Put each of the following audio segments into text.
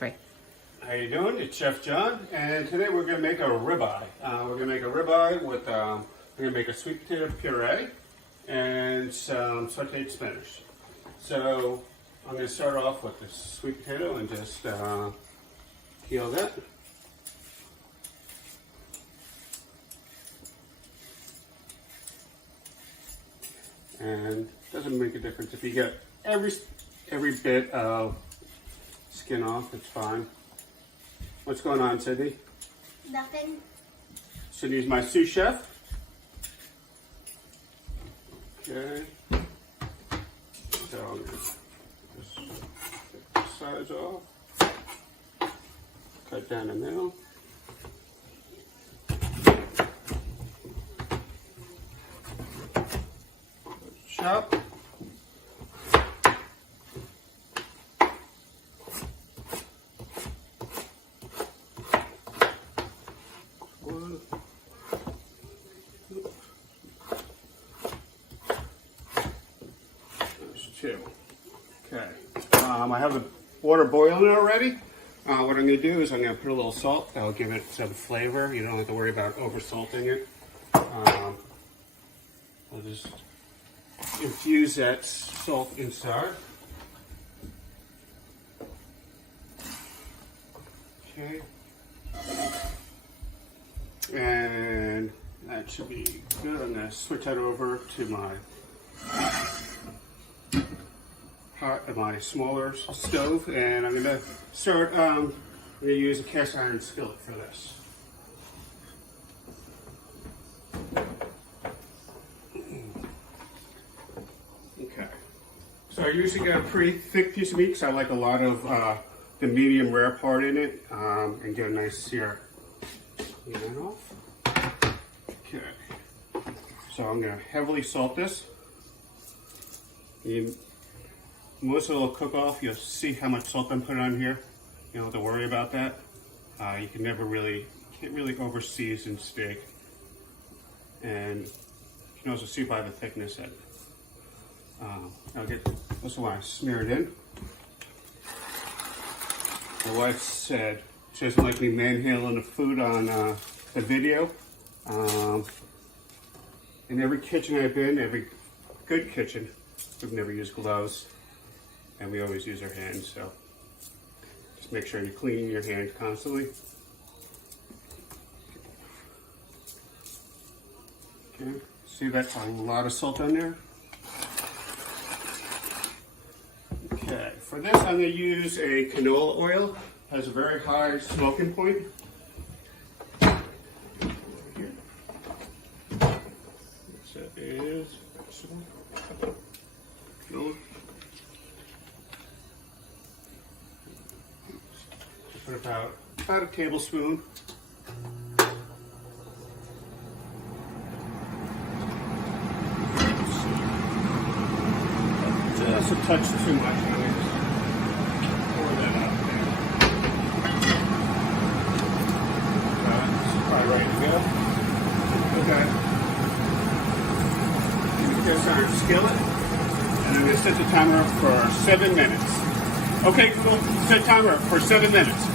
3. How you doing? It's Chef John, and today we're going to make a ribeye. We're going to make a ribeye with, we're going to make a sweet potato puree and some sauteed spinach. So I'm going to start off with the sweet potato and just peel that. And it doesn't make a difference if you get every bit of skin off, it's fine. What's going on, Sydney? Nothing. Sydney's my sous chef. Okay. So I'm going to just take the sides off. Cut down the middle. Chop. One. There's 2. Okay. I have the water boiling already. What I'm going to do is I'm going to put a little salt. That'll give it some flavor. You don't have to worry about over salting it. I'll just infuse that salt inside. Okay. And that should be good. I'm going to switch that over to my smaller stove, and I'm going to start. I'm going to use a cast iron skillet for this. Okay. So I usually get a pretty thick piece of meat because I like a lot of the medium rare part in it, and get a nice sear. Clean that off. Okay. So I'm going to heavily salt this. Most of it will cook off. You'll see how much salt I'm putting on here. You don't have to worry about that. You can can't really over season steak. And you can also see by the thickness that I'll get this one I smear it in. My wife said she doesn't like me manhandling the food on the video. In every kitchen I've been, every good kitchen, we've never used gloves, and we always use our hands. So just make sure you clean your hands constantly. Okay, see that's a lot of salt on there. Okay, for this I'm going to use a canola oil. It has a very high smoking point. So it is canola. Put about a tablespoon. Just a touch too much. Pour that out there. It's probably ready to go. Okay. Just our skillet, and I'm going to set the timer for 7 minutes. Okay, Google, set timer for 7 minutes.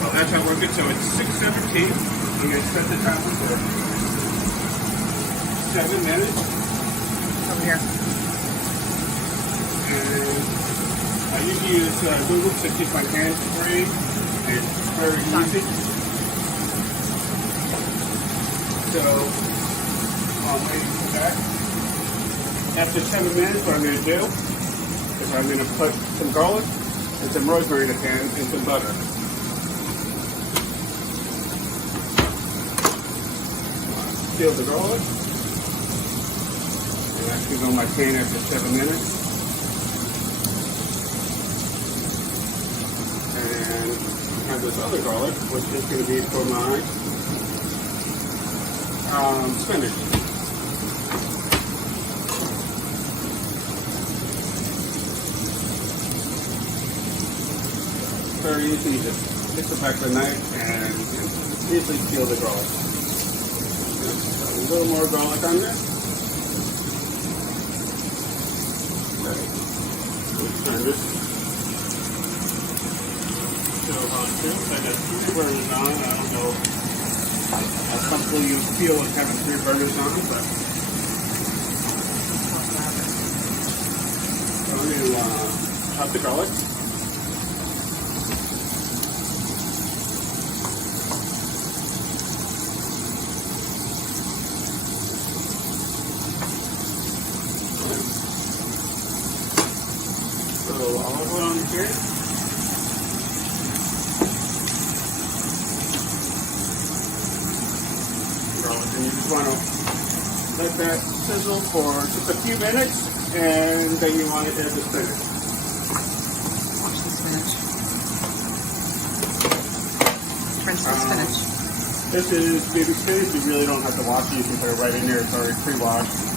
Well, that's how we're good. So it's 6:17. I'm going to set the timer for 7 minutes. Over here. And I usually use Google to keep my hands free. It's very easy. So I'm waiting for that. After 7 minutes, what I'm going to do is I'm going to put some garlic and some rosemary in a pan and some butter. Peel the garlic. And that should go in my pan after 7 minutes. And I have this other garlic, which is going to be for my spinach. Very easy. You just pick the back of the knife and easily peel the garlic. Just a little more garlic on there. Okay. turn this stove on too. So I got 3 burners on. I don't know how comfortable you feel with having 3 burners on, but I'm going to chop the garlic. Olive oil on here. Garlic, and you just want to let that sizzle for just a few minutes, and then you want to add the spinach. Watch the spinach. Rinse the spinach. This is baby spinach. You really don't have to wash it. You can put it right in there. It's already pre-washed.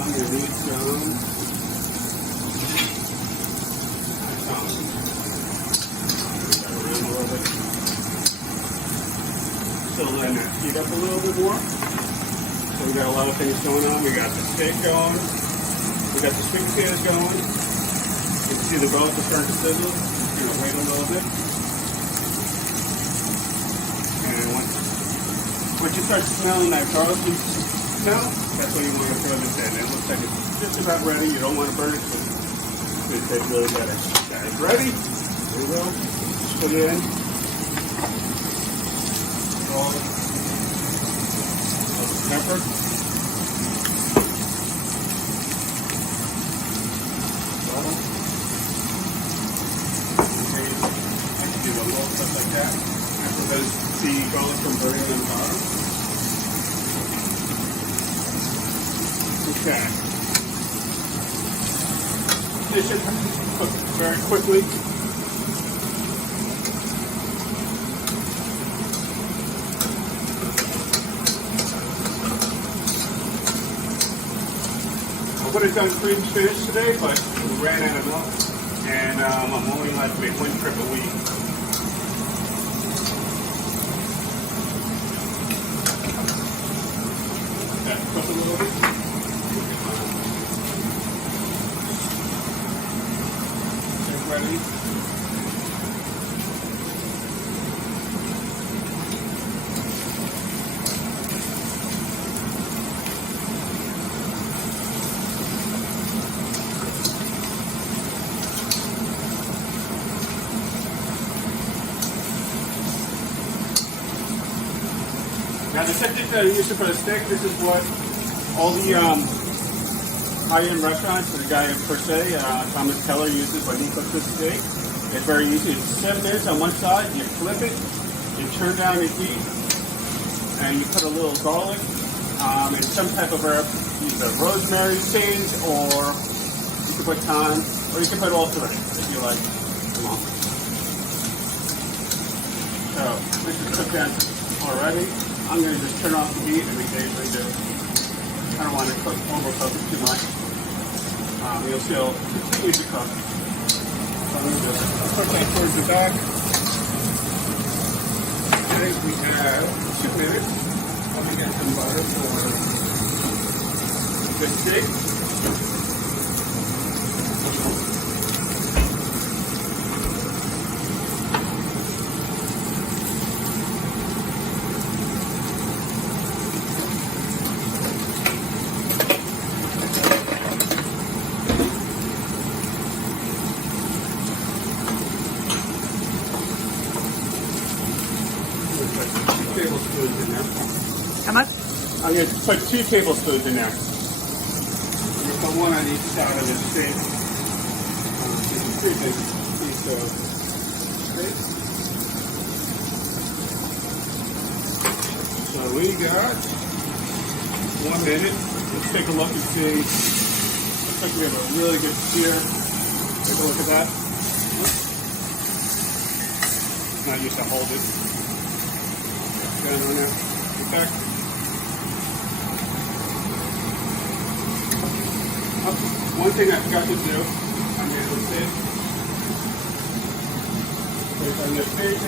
I'm going to need some. So then heat up a little bit more. So we got a lot of things going on. We got the steak going. We got the sweet potatoes going. You can see the garlic is starting to sizzle. You're going to wait a little bit. And once you start smelling that garlic smell, that's when you want to throw this in. It looks like it's just about ready. You don't want to burn it because it's going to taste really better. That is ready. There we go. Put it in. All of the pepper. Salt. I can do a little stuff like that. After those, the garlic from burning on the bottom. Okay. This should cook very quickly. I would have done cream spinach today, but we ran out of milk, and I'm only allowed to make 1 trip a week. That cook a little bit. It's ready. Now the technique that I use to put a steak, this is what all the high-end restaurants, the guy per se, Thomas Keller uses when he cooks this steak. It's very easy. It's 7 minutes on one side, you flip it, you turn down the heat, and you put a little garlic and some type of herb, either rosemary seeds, or you can put thyme, or you can put all 3 if you like. Come on. So this is cooked down already. I'm going to just turn off the heat, and we usually do. I don't want to overcook it too much. You'll still continue to cook. So I'm going to just put that towards the back. I think we have 2 minutes. I'm going to get some butter for the steak. How much? I'm going to put 2 tablespoons in there. I'm going to put 1 on each side of the steak. It's a pretty big piece of steak. So we got 1 minute. Let's take a look and see. Looks like we have a really good sear. Take a look at that. Not used to hold it. Down on there. Okay. One thing I forgot to do, I'm going to save. Place on this page.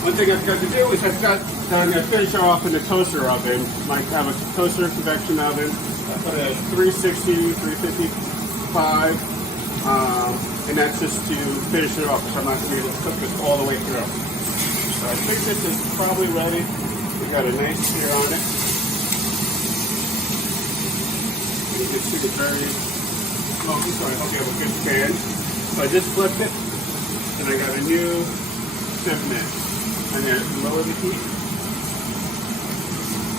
One thing I forgot to do is I forgot to finish her off in the toaster oven. Might have a toaster convection oven. I put it at 360, 355, and that's just to finish it off because I'm not going to be able to cook this all the way through. So I think this is probably ready. We got a nice sear on it. You can see the very smoky, so I hope you have a good pan. So I just flipped it, and I got a new 7 minutes. I'm going to lower the heat.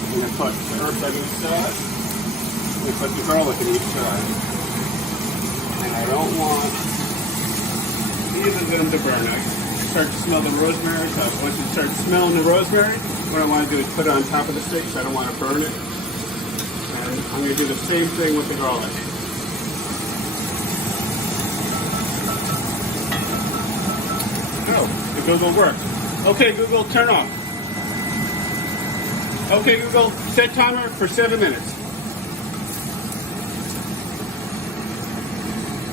I'm going to put the herbs on each side. I'm going to put the garlic on each side. And I don't want either of them to burn. I start to smell the rosemary. So once you start smelling the rosemary, what I want to do is put it on top of the steak so I don't want to burn it. And I'm going to do the same thing with the garlic. Oh, the Google worked. Okay, Google, turn off. Okay, Google, set timer for 7 minutes.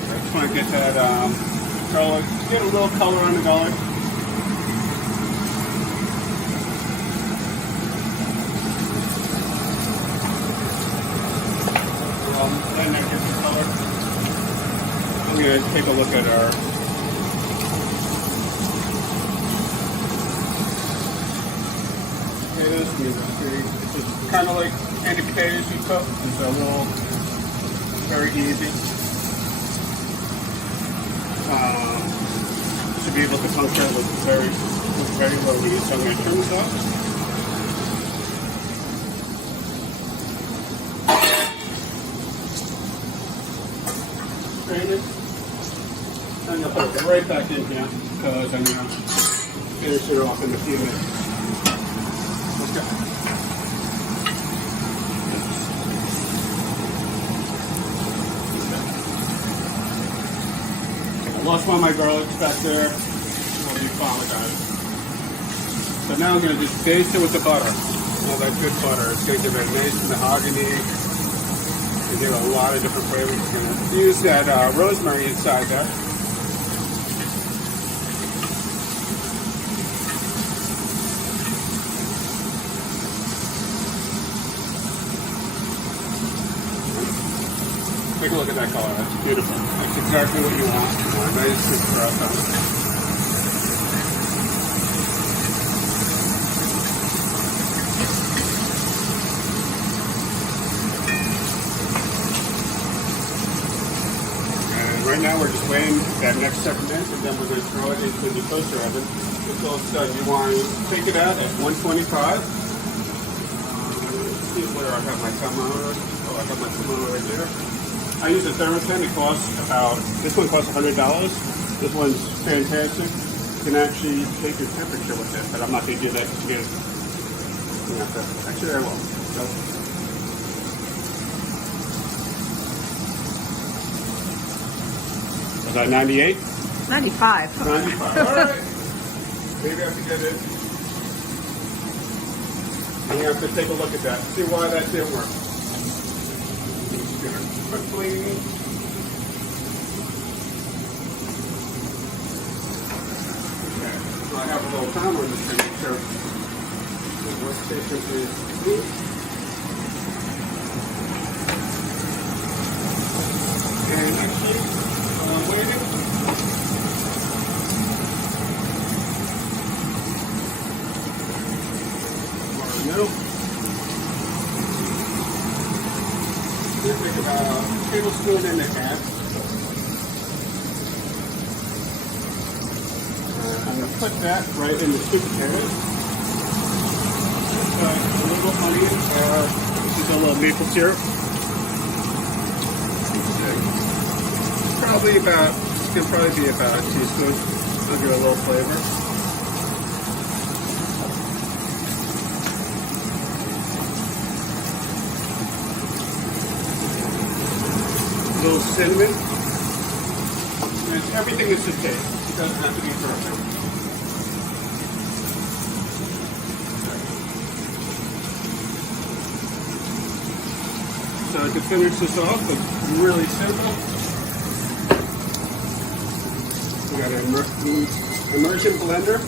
I just want to get that garlic, get a little color on the garlic. Then that gets the color. I'm going to take a look at our it's kind of like any potatoes you cook. It's a little very easy to be able to function with very low heat. So I'm going to turn this off. Strain it. I'm going to put it right back in here because I'm going to finish it off in a few minutes. I lost one of my garlics back there. I really apologize. So now I'm going to just baste it with the butter. All that good butter. It's going to give it a nice mahogany. It's give it a lot of different flavors. We're going to use that rosemary inside there. Take a look at that color. That's beautiful. That's exactly what you want. Nice and crust on it. And right now we're just waiting that next 7 minutes, and then we're going to throw it into the toaster oven. Until it's done. You want to take it out at 125. Let's see where I have my thermometer. Oh, I have my thermometer right there. I use a thermometer. It costs about, this one costs $100. This one's fantastic. You can actually take your temperature with it, but I'm not going to do that because you have to, actually I will. So, was that 98? 95. 95, all right. Maybe I have to get it. And you have to take a look at that. See why that didn't work. Quickly. Okay, so I have a little timer in this thing to make sure the workstation is clean. And actually, while I'm waiting, milk. We'll take about a tablespoon and a half. I'm going to put that right in the sweet potatoes. A little onion, just a little maple syrup. Probably about, it's going to probably be about a teaspoon. I'll give it a little flavor. A little cinnamon. And everything is to taste. It doesn't have to be perfect. So to finish this off, it's really simple. We got an immersion blender,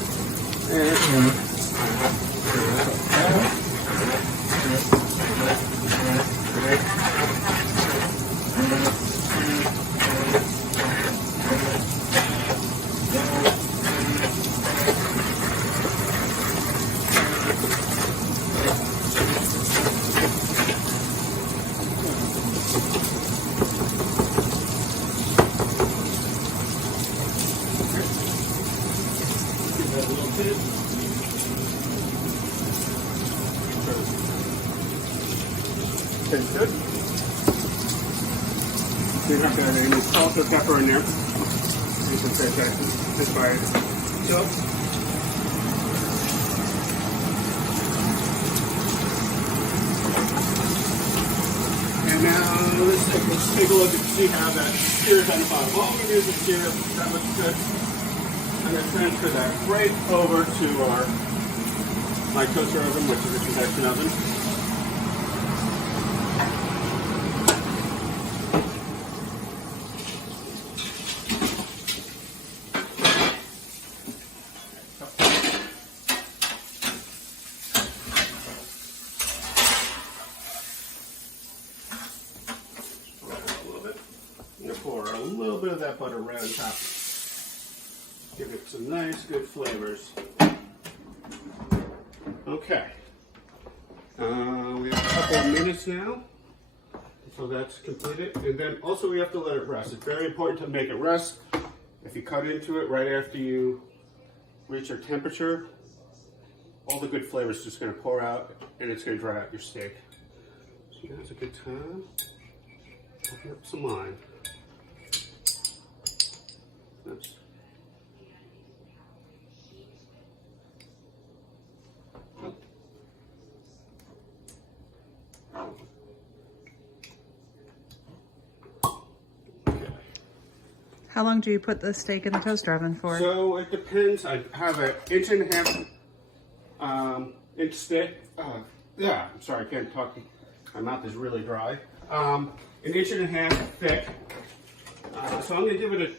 Tastes good. You're not going to add any salt or pepper in there. You can taste that just by itself. And now let's take a look and see how that sears on the bottom. All we need is a sear. That looks good. I'm going to transfer that right over to my toaster oven, which is a convection oven. Pour a little bit of that butter right on top. Give it some nice, good flavors. Okay. We have a couple of minutes now until that's completed. And then also we have to let it rest. It's very important to make it rest. If you cut into it right after you reach your temperature, all the good flavors are just going to pour out and it's going to dry out your steak. So now's a good time. Open up some wine. Oops. How long do you put the steak in the toaster oven for? So it depends. I have an 1.5 inch steak. Yeah, I'm sorry, I can't talk. My mouth is really dry. 1.5 inches thick. So I'm going to give it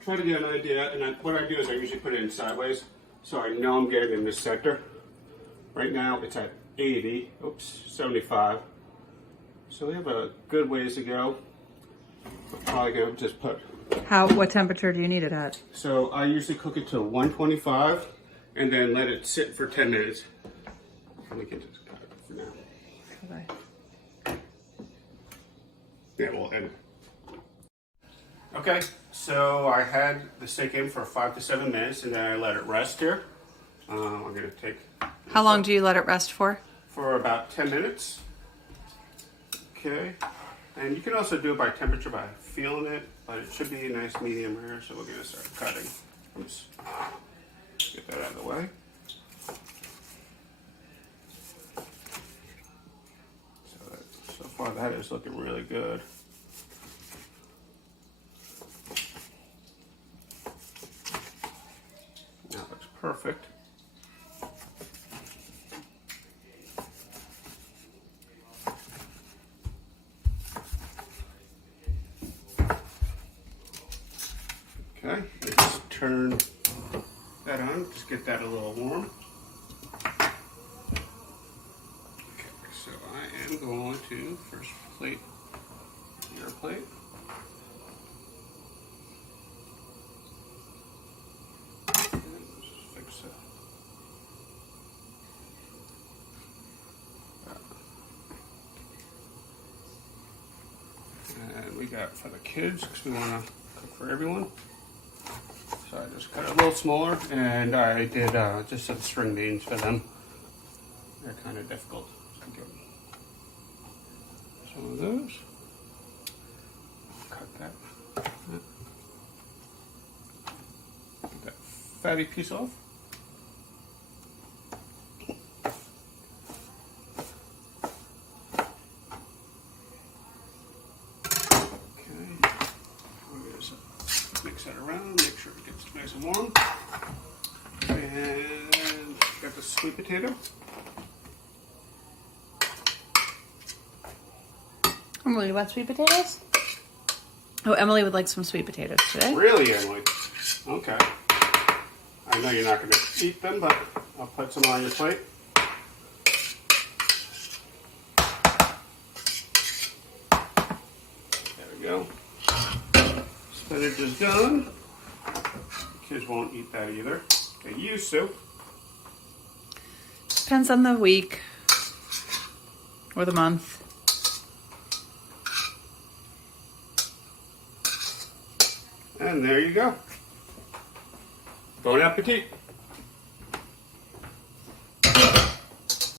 try to get an idea, and what I do is I usually put it in sideways, so I know I'm getting in the center. Right now it's at 75. So we have a good ways to go. We're probably going to just put... What temperature do you need it at? So I usually cook it to 125, and then let it sit for 10 minutes. Let me get this cut for now. Okay. Yeah, we'll end. Okay, so I had the steak in for 5 to 7 minutes, and then I let it rest here. I'm going to take... How long do you let it rest for? For about 10 minutes. Okay, and you can also do it by temperature by feeling it, but it should be a nice medium rare, so we're going to start cutting. Oops. Get that out of the way. So far that is looking really good. That looks perfect. Okay, let's turn that on, just get that a little warm. Okay, so I am going to first plate your plate. Fix that. And we got for the kids, because we want to cook for everyone. So I just cut it a little smaller, and I did just some string beans for them. They're kind of difficult to get some of those. Cut that. Get that fatty piece off. Mix that around, make sure it gets nice and warm. And got the sweet potato. Emily, you want sweet potatoes? Oh, Emily would like some sweet potatoes today. Really, Emily? Okay. I I know you're not going to eat them, but I'll put some on your plate. There we go. Spinach is done. Kids won't eat that either. They used to. Depends on the week or the month. And there you go. Bon appetit.